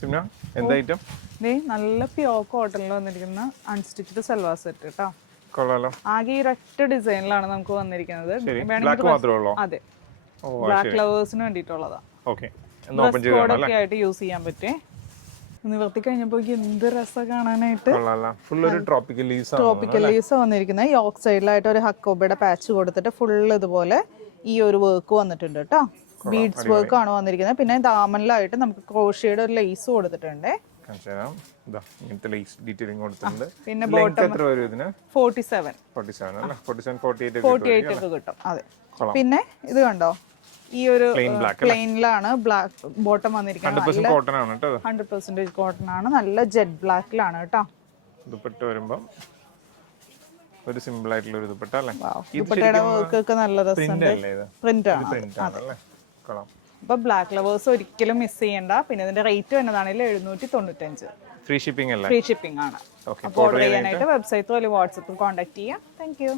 സിംന എന്താ ഐറ്റം? നല്ല പ്യോർ കോട്ടണിൽ വന്നിരിക്കുന്ന അൺസ്റ്റിച്ച്ഡ് സൽവാർ സെറ്റ് കേട്ടോ. കൊള്ളാലോ. ആകെ ഈ ഒറ്റ ഡിസൈനിലാണ് നമുക്ക് വന്നിരിക്കുന്നത്. ബ്ലാക്ക് മാത്രമേ ഉള്ളൂ? അതെ, ബ്ലാക്ക് ലവേഴ്സിന് വേണ്ടിയിട്ടുള്ളതാ. ഡ്രസ് കോഡൊക്കെ ആയിട്ട് യൂസ് ചെയ്യാൻ പറ്റേ. നിവർത്തി കഴിഞ്ഞപ്പോ എന്ത് രസം കാണാനായിട്ട്. ട്രോപ്പിക്കൽ ലീവ്സ് വന്നിരിക്കുന്നത് യോക്ക് സൈഡിലായിട്ട് ഒരു ഹക്കോബയുടെ പാച്ച് കൊടുത്തിട്ട് ഫുൾ ഇതുപോലെ ഈ ഒരു വർക്ക് വന്നിട്ടുണ്ട് കേട്ടോ. ബീഡ്സ് വർക്ക് ആണ് വന്നിരിക്കുന്നത്. പിന്നെ ദാമനിലായിട്ട് നമുക്ക് ക്രോഷിയുടെ ഒരു ലേസ് കൊടുത്തിട്ടുണ്ട്. പിന്നെ ബോട്ടം 47 48 ഒക്കെ കിട്ടും. അതെ. പിന്നെ ഇത് കണ്ടോ, ഈ ഒരു പ്ലെയിനിലാണ് ബ്ലാക്ക് ബോട്ടം വന്നിരിക്കുന്നത്. 100% കോട്ടൺ ആണ്. നല്ല ജെറ്റ് ബ്ലാക്കിലാണ് കേട്ടോ. ദുപ്പട്ട വരുമ്പോൾ ഒരു സിമ്പിൾ ആയിട്ടുള്ള ഒരു ദുപ്പട്ട അല്ലേ. ദുപ്പട്ടയുടെ വർക്കൊക്കെ നല്ല രസമുണ്ട്. പ്രിന്റ് ആണ്. അപ്പൊ ബ്ലാക്ക് ലവേഴ്സ് ഒരിക്കലും മിസ് ചെയ്യണ്ട. പിന്നെ ഇതിന്റെ റേറ്റ് വരുന്നതാണെങ്കിൽ 795. ഫ്രീ ഷിപ്പിംഗ് അല്ലേ? ഫ്രീ ഷിപ്പിംഗ് ആണ്. അപ്പോൾ ഓർഡർ ചെയ്യാനായിട്ട് വെബ്സൈറ്റ് അല്ലെങ്കിൽ വാട്സപ്പിൽ കോൺടാക്ട് ചെയ്യാം. Thank you.